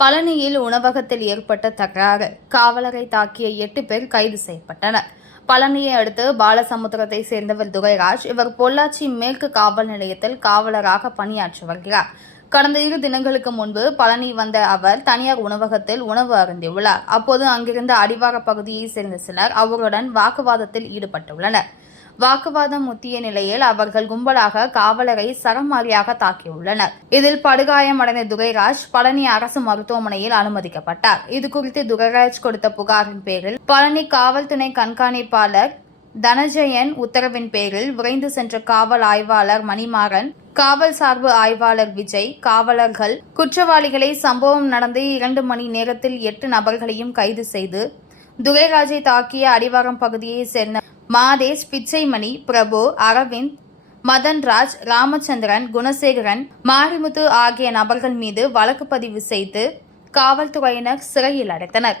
பழனியில் உணவகத்தில் ஏற்பட்ட தகராறு. காவலரை தாக்கிய எட்டு பேர் கைது செய்யப்பட்டனர். பழனியை அடுத்து பாலசமுத்திரத்தை சேர்ந்தவர் துரைராஜ் இவர் பொள்ளாச்சி மேற்கு காவல் நிலையத்தில் காவலராக பணியாற்றி வருகிறார். கடந்த இரு தினங்களுக்கு முன்பு பழனி வந்த அவர் தனியார் உணவகத்தில் உணவு அருந்தியுள்ளார். அப்போது அங்கிருந்த அடிவார பகுதியைச் சேர்ந்த சிலர் அவருடன் வாக்குவாதத்தில் ஈடுபட்டுள்ளனர். வாக்குவாதம் முத்திய நிலையில் அவர்கள் கும்பலாக காவலரை சரமாரியாக தாக்கியுள்ளனர். இதில் படுகாயமடைந்த துரைராஜ் பழனி அரசு மருத்துவமனையில் அனுமதிக்கப்பட்டார். இதுகுறித்து துரைராஜ் கொடுத்த புகாரின் பேரில் பழனி காவல்துறை கண்காணிப்பாளர் தனஜயன் உத்தரவின் பேரில் விரைந்து சென்ற காவல் ஆய்வாளர் மணிமாறன் காவல் சார்பு ஆய்வாளர் விஜய் காவலர்கள் குற்றவாளிகளை சம்பவம் நடந்து இரண்டு மணி நேரத்தில் எட்டு நபர்களையும் கைது செய்து துரைராஜை தாக்கிய அடிவாரம் பகுதியைச் சேர்ந்த மாதேஷ் பிச்சைமணி பிரபு அரவிந்த் மதன்ராஜ் ராமச்சந்திரன் குணசேகரன் மாரிமுத்து ஆகிய நபர்கள் மீது வழக்கு பதிவு செய்து காவல்துறையினர் சிறையில் அடைத்தனர்.